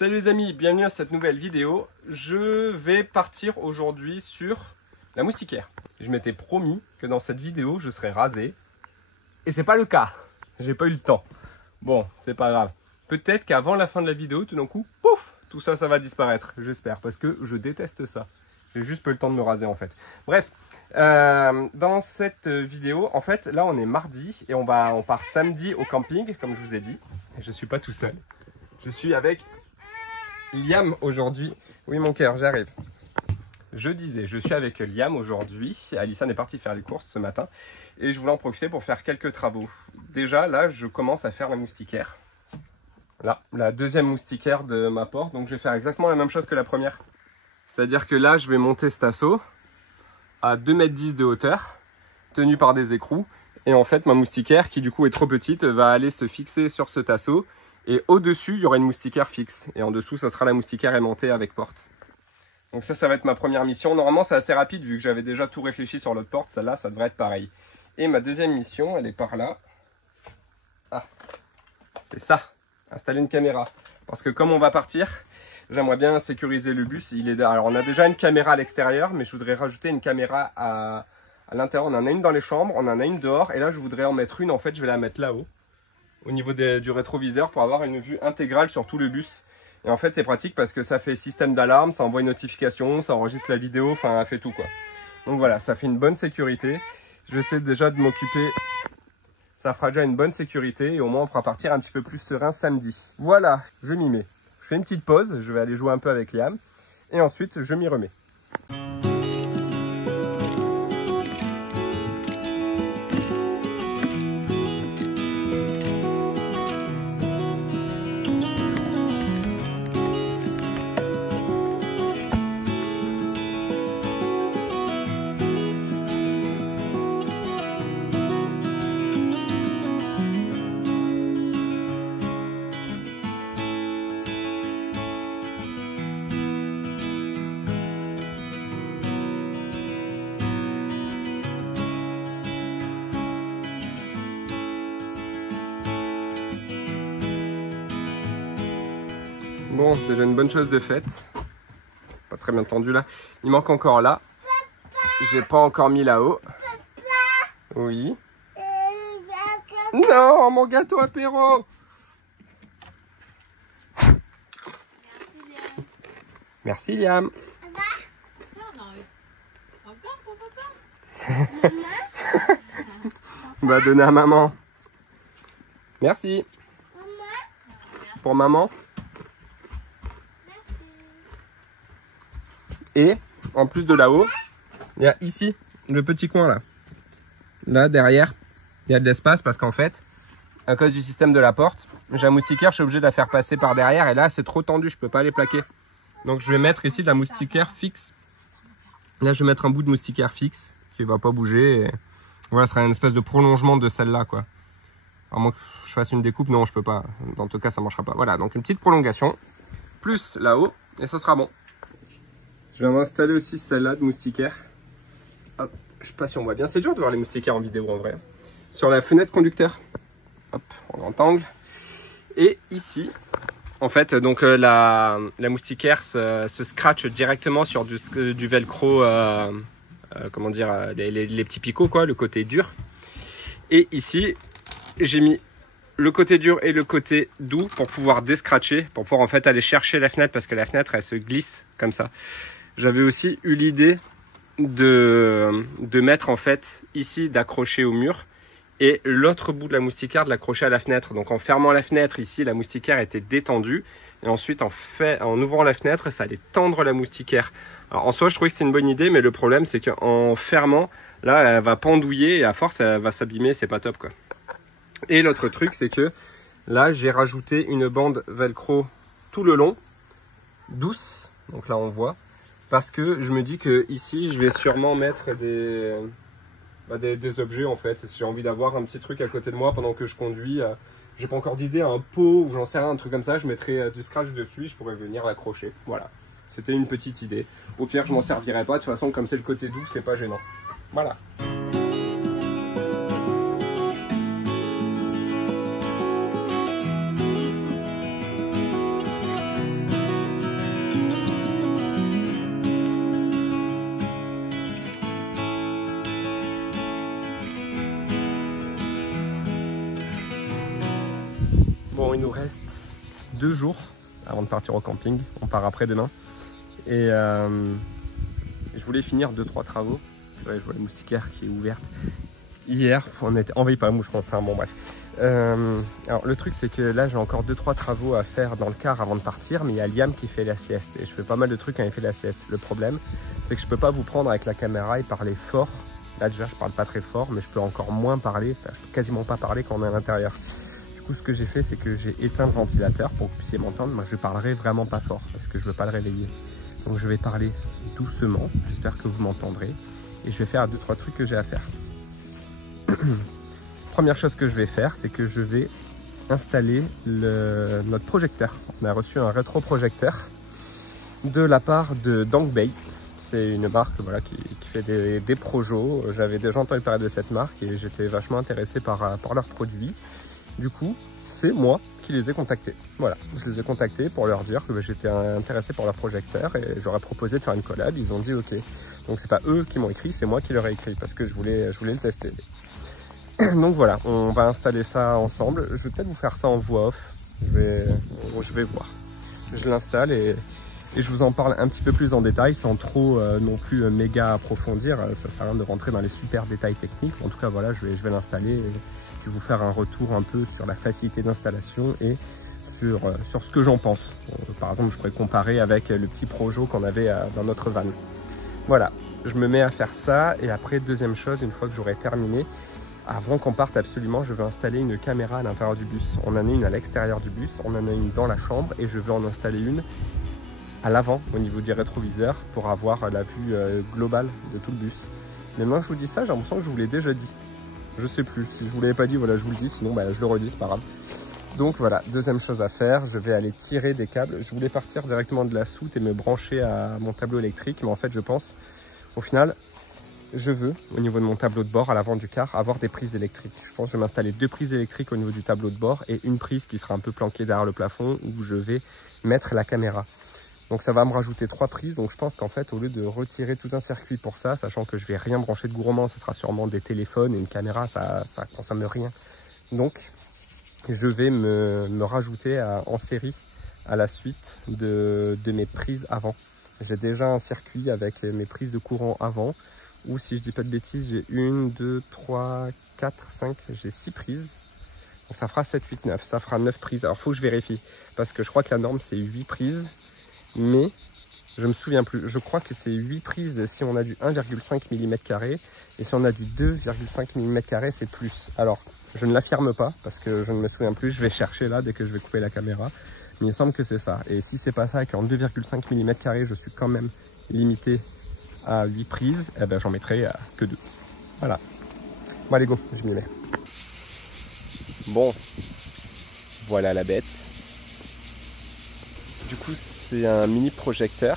Salut les amis, bienvenue à cette nouvelle vidéo. Je vais partir aujourd'hui sur la moustiquaire. Je m'étais promis que dans cette vidéo je serais rasé. Et c'est pas le cas. J'ai pas eu le temps. Bon, c'est pas grave. Peut-être qu'avant la fin de la vidéo, tout d'un coup, pouf, tout ça, ça va disparaître. J'espère, parce que je déteste ça. J'ai juste pas eu le temps de me raser en fait. Bref, dans cette vidéo, en fait, là on est mardi et on part samedi au camping, comme je vous ai dit. Et je suis pas tout seul. Je suis avec Liam aujourd'hui. Oui mon cœur, j'arrive. Je disais, je suis avec Liam aujourd'hui. Alison est partie faire les courses ce matin. Et je voulais en profiter pour faire quelques travaux. Déjà, là, je commence à faire la moustiquaire. Là, la deuxième moustiquaire de ma porte. Donc, je vais faire exactement la même chose que la première. C'est-à-dire que là, je vais monter cet assaut à 2,10 m de hauteur, tenu par des écrous. Et en fait, ma moustiquaire, qui du coup est trop petite, va aller se fixer sur ce tasseau. Et au-dessus, il y aura une moustiquaire fixe. Et en dessous, ça sera la moustiquaire aimantée avec porte. Donc ça va être ma première mission. Normalement, c'est assez rapide vu que j'avais déjà tout réfléchi sur l'autre porte. Celle-là, ça devrait être pareil. Et ma deuxième mission, elle est par là. Ah, c'est ça. Installer une caméra. Parce que comme on va partir, j'aimerais bien sécuriser le bus. Alors, on a déjà une caméra à l'extérieur, mais je voudrais rajouter une caméra à l'intérieur. On en a une dans les chambres, on en a une dehors. Et là, je voudrais en mettre une. En fait, je vais la mettre là-haut, au niveau du rétroviseur, pour avoir une vue intégrale sur tout le bus. Et en fait, c'est pratique parce que ça fait système d'alarme, ça envoie une notification, ça enregistre la vidéo, enfin, ça fait tout quoi. Donc voilà, ça fait une bonne sécurité. J'essaie déjà de m'occuper. Ça fera déjà une bonne sécurité et au moins on pourra partir un petit peu plus serein samedi. Voilà, je m'y mets. Je fais une petite pause, je vais aller jouer un peu avec Liam et ensuite je m'y remets. Bon, déjà une bonne chose de faite. Pas très bien entendu là. Il manque encore là. J'ai pas encore mis là-haut. Oui. Non, mon gâteau apéro. Merci Liam. On va donner à maman. Merci. Pour maman. Et en plus de là-haut, il y a ici le petit coin là. Là derrière, il y a de l'espace parce qu'en fait, à cause du système de la porte, j'ai la moustiquaire, je suis obligé de la faire passer par derrière et là c'est trop tendu, je peux pas les plaquer. Donc je vais mettre ici de la moustiquaire fixe. Là je vais mettre un bout de moustiquaire fixe qui va pas bouger. Et voilà, ce sera une espèce de prolongement de celle-là quoi. À moins que je fasse une découpe, non je peux pas. Dans tout cas ça marchera pas. Voilà, donc une petite prolongation, plus là-haut et ça sera bon. Je vais m'installer aussi celle-là de moustiquaire. Hop, je sais pas si on voit bien. C'est dur de voir les moustiquaires en vidéo en vrai. Sur la fenêtre conducteur. Hop, en grand angle. Et ici, en fait, donc la moustiquaire se scratch directement sur du velcro, comment dire, les petits picots quoi, le côté dur. Et ici, j'ai mis le côté dur et le côté doux pour pouvoir descratcher, pour pouvoir en fait aller chercher la fenêtre parce que la fenêtre elle se glisse comme ça. J'avais aussi eu l'idée de mettre en fait ici, d'accrocher au mur et l'autre bout de la moustiquaire de l'accrocher à la fenêtre. Donc en fermant la fenêtre ici, la moustiquaire était détendue et ensuite en ouvrant la fenêtre, ça allait tendre la moustiquaire. Alors en soi, je trouvais que c'était une bonne idée, mais le problème c'est qu'en fermant, là, elle va pendouiller et à force, elle va s'abîmer, c'est pas top quoi. Et l'autre truc, c'est que là, j'ai rajouté une bande velcro tout le long, douce. Donc là, on voit. Parce que je me dis que ici je vais sûrement mettre des objets en fait. Si j'ai envie d'avoir un petit truc à côté de moi pendant que je conduis, j'ai pas encore d'idée, un pot ou j'en sais rien, un truc comme ça, je mettrai du scratch dessus, je pourrais venir l'accrocher. Voilà, c'était une petite idée. Au pire je m'en servirai pas, de toute façon comme c'est le côté doux, c'est pas gênant. Voilà. Bon, il nous reste 2 jours avant de partir au camping. On part après-demain. Et je voulais finir 2-3 travaux. Ouais, je vois la moustiquaire qui est ouverte. Hier, on était envahi par la mouche. Enfin bon, bref. Alors le truc, c'est que là, j'ai encore 2-3 travaux à faire dans le car avant de partir. Mais il y a Liam qui fait la sieste. Et je fais pas mal de trucs quand il fait la sieste. Le problème, c'est que je peux pas vous prendre avec la caméra et parler fort. Là déjà je parle pas très fort, mais je peux encore moins parler, enfin, je peux quasiment pas parler quand on est à l'intérieur. Du coup ce que j'ai fait, c'est que j'ai éteint le ventilateur pour que vous puissiez m'entendre. Moi je parlerai vraiment pas fort parce que je veux pas le réveiller. Donc je vais parler doucement, j'espère que vous m'entendrez. Et je vais faire 2-3 trucs que j'ai à faire. Première chose que je vais faire, c'est que je vais installer notre projecteur. On a reçu un rétroprojecteur de la part de Dongbei. C'est une marque voilà, qui fait des projos. J'avais déjà entendu parler de cette marque et j'étais vachement intéressé par leurs produits. Du coup, c'est moi qui les ai contactés. Voilà, je les ai contactés pour leur dire que j'étais intéressé par leur projecteur et j'aurais proposé de faire une collab. Ils ont dit ok. Donc c'est pas eux qui m'ont écrit, c'est moi qui leur ai écrit parce que je voulais le tester. Donc voilà, on va installer ça ensemble. Je vais peut-être vous faire ça en voix off. Je vais voir. Je l'installe et je vous en parle un petit peu plus en détail sans trop non plus méga approfondir. Ça sert à rien de rentrer dans les super détails techniques. En tout cas voilà, je vais l'installer et puis vous faire un retour un peu sur la facilité d'installation et sur ce que j'en pense. Par exemple, je pourrais comparer avec le petit projo qu'on avait dans notre van. Voilà, je me mets à faire ça et après deuxième chose, une fois que j'aurai terminé, avant qu'on parte absolument, je vais installer une caméra à l'intérieur du bus. On en a une à l'extérieur du bus, on en a une dans la chambre et je vais en installer une à l'avant au niveau du rétroviseur pour avoir la vue globale de tout le bus. Mais moi je vous dis ça, j'ai l'impression que je vous l'ai déjà dit. Je sais plus, si je vous l'avais pas dit, voilà je vous le dis, sinon bah, je le redis, c'est pas grave. Donc voilà, deuxième chose à faire, je vais aller tirer des câbles. Je voulais partir directement de la soute et me brancher à mon tableau électrique, mais en fait je pense, au final, je veux, au niveau de mon tableau de bord, à l'avant du car, avoir des prises électriques. Je pense que je vais m'installer 2 prises électriques au niveau du tableau de bord et une prise qui sera un peu planquée derrière le plafond où je vais mettre la caméra. Donc ça va me rajouter 3 prises, donc je pense qu'en fait au lieu de retirer tout un circuit pour ça, sachant que je vais rien brancher de gourmand, ce sera sûrement des téléphones et une caméra, ça consomme rien. Donc je vais me rajouter en série à la suite de mes prises avant. J'ai déjà un circuit avec mes prises de courant avant, ou si je dis pas de bêtises, j'ai 1, 2, 3, 4, 5, j'ai 6 prises. Donc ça fera 7, 8, 9, ça fera 9 prises. Alors il faut que je vérifie, parce que je crois que la norme c'est 8 prises. Mais je me souviens plus, je crois que c'est 8 prises si on a du 1,5 mm² et si on a du 2,5 mm² c'est plus. Alors je ne l'affirme pas parce que je ne me souviens plus, je vais chercher là dès que je vais couper la caméra, mais il me semble que c'est ça. Et si c'est pas ça, qu'en 2,5 mm² je suis quand même limité à 8 prises, eh ben j'en mettrai que 2. Voilà. Bon allez go, je m'y mets. Bon, voilà la bête. Du coup c'est un mini projecteur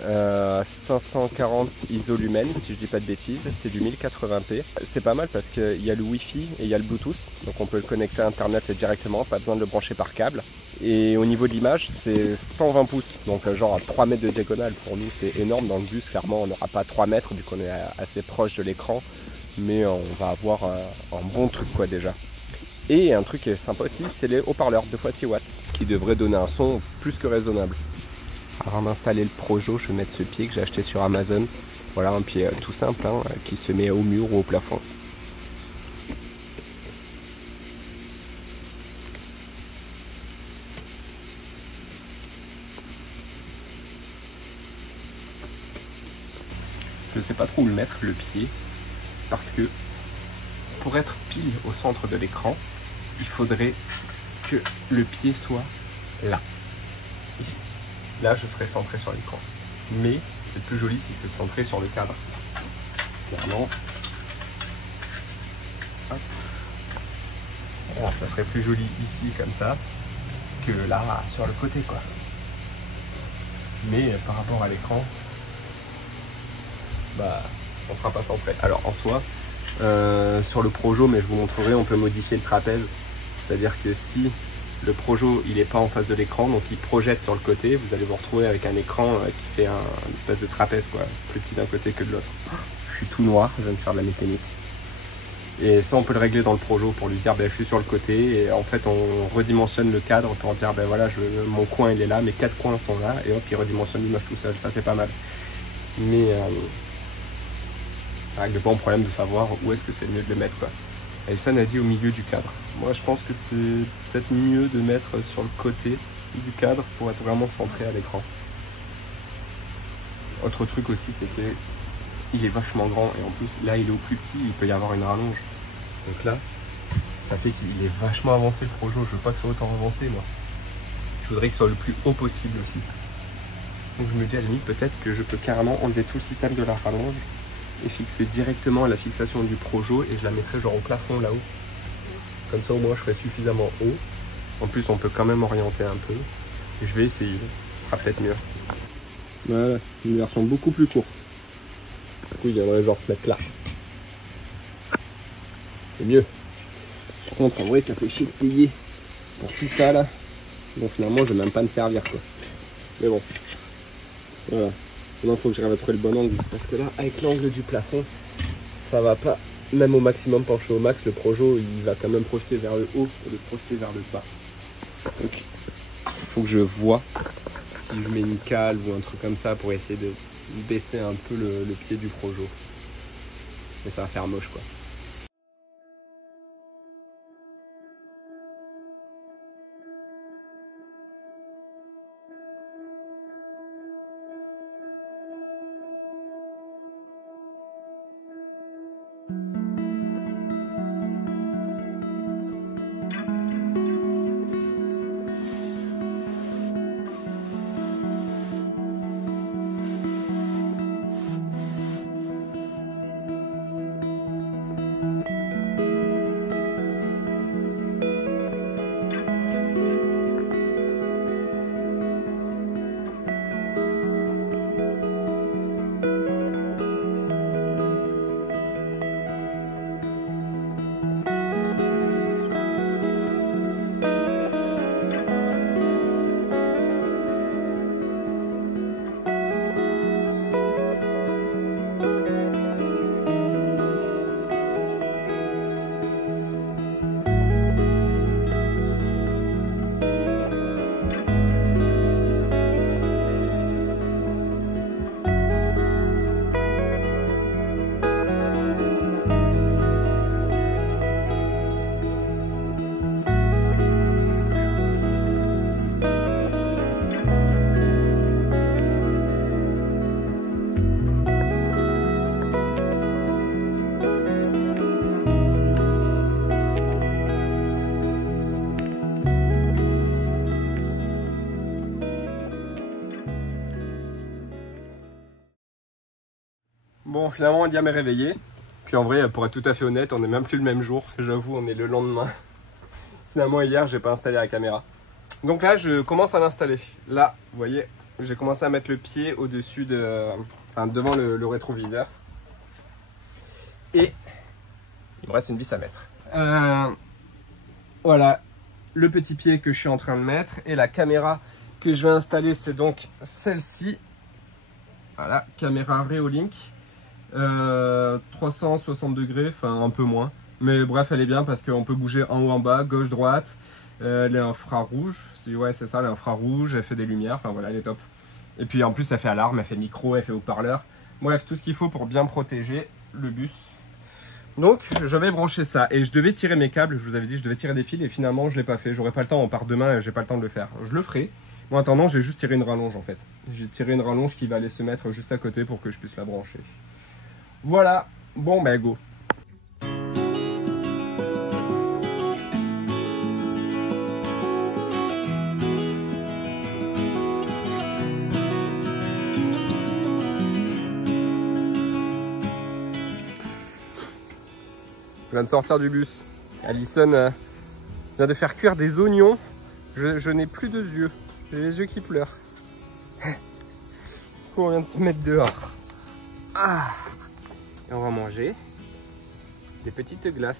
540 isolumens si je dis pas de bêtises, c'est du 1080p. C'est pas mal parce qu'il y a le wifi et il y a le bluetooth, donc on peut le connecter à internet directement, pas besoin de le brancher par câble. Et au niveau de l'image c'est 120 pouces, donc genre 3 mètres de diagonale. Pour nous c'est énorme, dans le bus clairement on n'aura pas 3 mètres vu qu'on est assez proche de l'écran, mais on va avoir un bon truc quoi déjà. Et un truc qui est sympa aussi, c'est les haut-parleurs 2x6 watts qui devraient donner un son plus que raisonnable. Avant d'installer le projo, je vais mettre ce pied que j'ai acheté sur Amazon. Voilà, un pied tout simple hein, qui se met au mur ou au plafond. Je ne sais pas trop où le mettre, le pied, parce que pour être pile au centre de l'écran, il faudrait que le pied soit là. Ici. Là, je serai centré sur l'écran. Mais c'est plus joli si c'est centré sur le cadre. Clairement. Hop. Alors, ça serait plus joli ici, comme ça, que là, sur le côté, quoi. Mais par rapport à l'écran, bah, on ne sera pas centré. Alors, en soi, sur le projo, mais je vous montrerai, on peut modifier le trapèze. C'est-à-dire que si le projo il n'est pas en face de l'écran, donc il projette sur le côté, vous allez vous retrouver avec un écran qui fait un espèce de trapèze, quoi, plus petit d'un côté que de l'autre. Je suis tout noir, je viens de faire de la mécanique. Et ça, on peut le régler dans le projo pour lui dire, ben, je suis sur le côté. Et en fait, on redimensionne le cadre pour dire, ben voilà, mon coin, il est là, mes 4 coins sont là. Et hop, il redimensionne l'image tout seul. Ça, c'est pas mal. Mais ça règle pas un problème de savoir où est-ce que c'est mieux de le mettre, quoi. Aïssan a dit au milieu du cadre. Moi, je pense que c'est peut-être mieux de mettre sur le côté du cadre pour être vraiment centré à l'écran. Autre truc aussi, c'est que il est vachement grand et en plus là il est au plus petit, il peut y avoir une rallonge. Donc là, ça fait qu'il est vachement avancé le projo. Je veux pas que ce soit autant avancé moi. Je voudrais qu'il soit le plus haut possible aussi. Donc je me dis à la limite peut-être que je peux carrément enlever tout le système de la rallonge et fixer directement la fixation du projo et je la mettrai genre au plafond là-haut. Comme ça au moins je serai suffisamment haut. En plus on peut quand même orienter un peu. Et je vais essayer. Ce sera peut-être mieux. Voilà, une version beaucoup plus courte. Du coup il viendrait genre se mettre là. C'est mieux. Par contre en vrai ça fait chier de payer pour tout ça là. Donc finalement je vais même pas me servir quoi. Mais bon. Voilà. Maintenant il faut que j'arrive à trouver le bon angle. Parce que là avec l'angle du plafond, ça va pas. Même au maximum penché au max, le projo il va quand même projeter vers le haut et le projeter vers le bas. Donc il faut que je vois si je mets une cale ou un truc comme ça pour essayer de baisser un peu le pied du projo. Mais ça va faire moche quoi. Bon, finalement, Liam est réveillé. Puis en vrai, pour être tout à fait honnête, on n'est même plus le même jour. J'avoue, on est le lendemain. Finalement, hier, j'ai pas installé la caméra. Donc là, je commence à l'installer. Là, vous voyez, j'ai commencé à mettre le pied au-dessus de... Enfin, devant le rétroviseur. Et il me reste une vis à mettre. Voilà, le petit pied que je suis en train de mettre. Et la caméra que je vais installer, c'est donc celle-ci. Voilà, caméra Reolink. 360 degrés, enfin un peu moins, mais bref elle est bien parce qu'on peut bouger en haut en bas, gauche droite. Elle est infrarouge, ouais c'est ça, elle est infrarouge, elle fait des lumières, enfin voilà elle est top. Et puis en plus elle fait alarme, elle fait micro, elle fait haut-parleur, bref tout ce qu'il faut pour bien protéger le bus. Donc je vais brancher ça et je devais tirer mes câbles, je vous avais dit je devais tirer des fils et finalement je l'ai pas fait, j'aurai pas le temps, on part demain et j'ai pas le temps de le faire, je le ferai. Bon, en attendant j'ai juste tiré une rallonge en fait, j'ai tiré une rallonge qui va aller se mettre juste à côté pour que je puisse la brancher. Voilà, bon ben go. Je viens de sortir du bus. Alison vient de faire cuire des oignons. Je n'ai plus de yeux. J'ai les yeux qui pleurent. On vient de se mettre dehors. Ah. Et on va manger des petites glaces.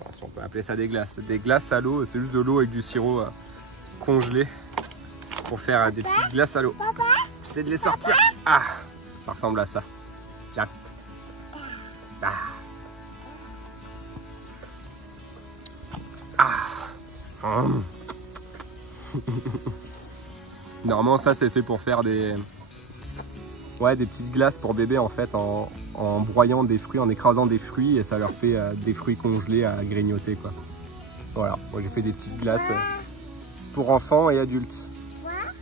Enfin, si on peut appeler ça des glaces. Des glaces à l'eau, c'est juste de l'eau avec du sirop congelé pour faire des petites glaces à l'eau. J'essaie de les sortir. Ah, ça ressemble à ça. Tiens. Ah. Normalement ça c'est fait pour faire des petites glaces pour bébé en fait en broyant des fruits, en écrasant des fruits et ça leur fait des fruits congelés à grignoter quoi. Voilà, moi j'ai fait des petites glaces pour enfants et adultes.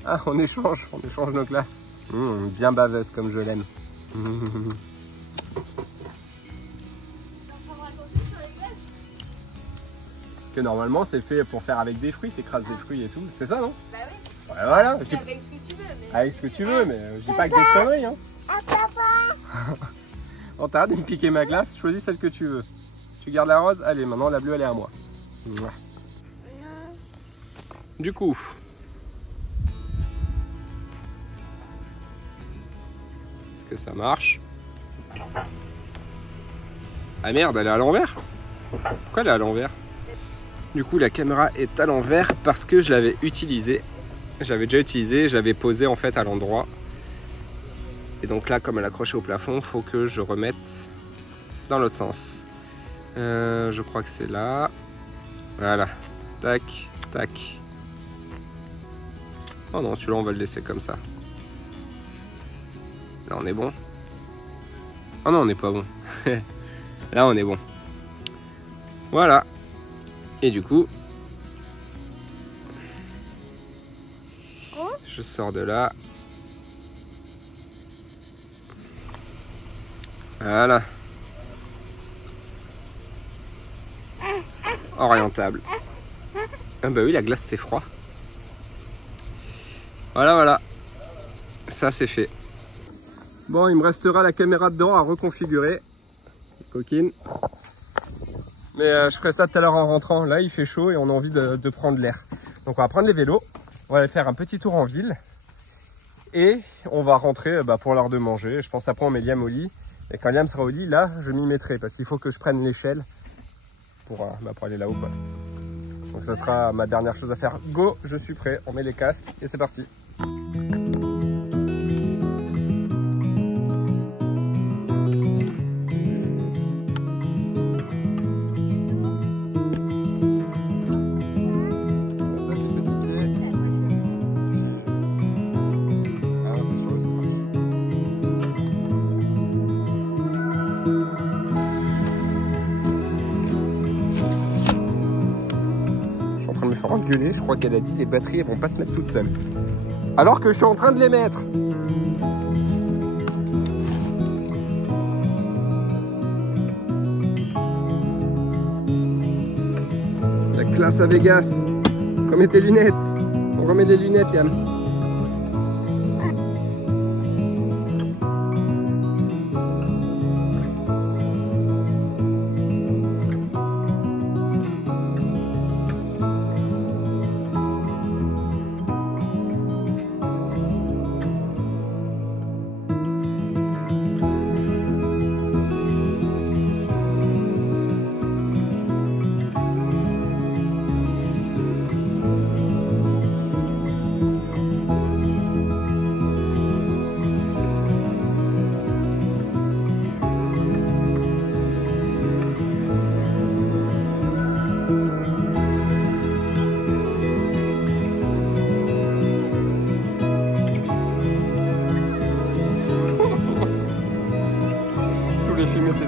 Ah, on échange nos glaces. Bien baveuse comme je l'aime. Que normalement c'est fait pour faire avec des fruits, t'écrases des fruits et tout, c'est ça non? Bah oui. Ouais, voilà. Avec ce que tu veux. Mais... Avec ce que tu veux, mais je dis pas que des conneries hein. Bon, t'arrêtes de me piquer ma glace, choisis celle que tu veux. Tu gardes la rose, allez maintenant la bleue elle est à moi. Du coup, est-ce que ça marche? Ah merde, elle est à l'envers? Pourquoi elle est à l'envers? Du coup la caméra est à l'envers parce que je l'avais utilisée. Je l'avais déjà utilisée, je l'avais posée en fait à l'endroit. Et donc là, comme elle est accrochée au plafond, il faut que je remette dans l'autre sens. Je crois que c'est là. Voilà. Tac, tac. Oh non, celui-là, on va le laisser comme ça. Là, on est bon. Oh non, on n'est pas bon. Là, on est bon. Voilà. Et du coup, je sors de là. Voilà. Orientable. Ah bah oui, la glace c'est froid. Voilà, voilà. Ça c'est fait. Bon, il me restera la caméra dedans à reconfigurer. Coquine. Mais je ferai ça tout à l'heure en rentrant. Là, il fait chaud et on a envie de prendre l'air. Donc on va prendre les vélos. On va aller faire un petit tour en ville. Et on va rentrer pour l'heure de manger. Je pense après on met Liam au lit. Et quand Liam sera au lit, là, je m'y mettrai parce qu'il faut que je prenne l'échelle pour aller là-haut. Donc ça sera ma dernière chose à faire. Go, je suis prêt, on met les casques et c'est parti. Engueuler, je crois qu'elle a dit les batteries elles vont pas se mettre toutes seules. Alors que je suis en train de les mettre. La classe à Vegas. Remets tes lunettes. On remet les lunettes, Yann.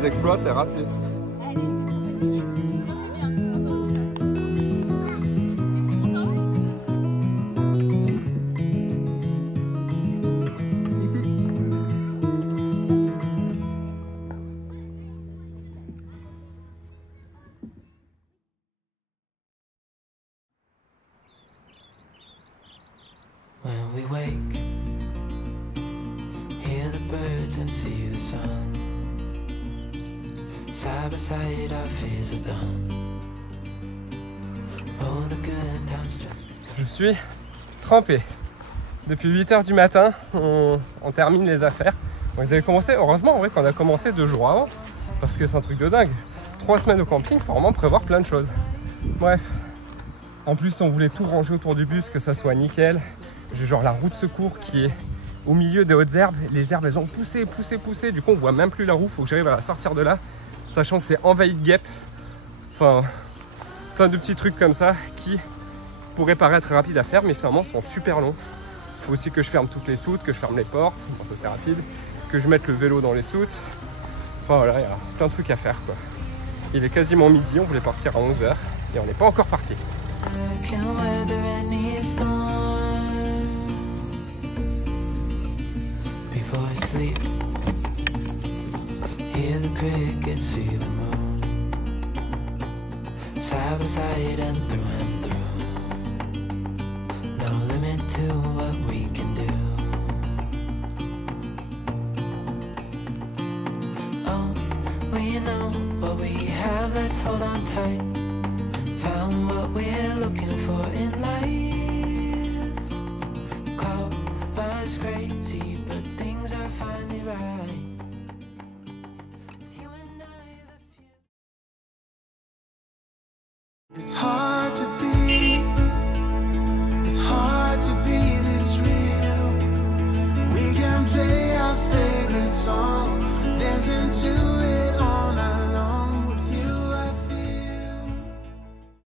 Tes exploits, c'est raté. When we wake, hear the birds and see the sun. Side by side, our fears are done. Oh, the good times just... Je suis trempé. Depuis 8 h du matin, on termine les affaires. Donc, vous avez commencé, heureusement en vrai qu'on a commencé 2 jours avant, parce que c'est un truc de dingue. 3 semaines au camping, il faut vraiment prévoir plein de choses. Bref, en plus on voulait tout ranger autour du bus, que ça soit nickel. J'ai genre la roue de secours qui est au milieu des hautes herbes. Les herbes elles ont poussé, du coup on voit même plus la roue, il faut que j'arrive à la sortir de là. Sachant que c'est envahi de guêpes. Enfin, plein de petits trucs comme ça qui pourrait paraître rapide à faire, mais finalement sont super longs. Il faut aussi que je ferme toutes les soutes, que je ferme les portes, bon, ça c'est rapide, que je mette le vélo dans les soutes. Enfin voilà, il y a plein de trucs à faire quoi. Il est quasiment midi, on voulait partir à 11 h et on n'est pas encore parti. Let's hold on tight. Found what we're looking for in life. Call us crazy, but things are finally right. With you and I, the future. It's hard.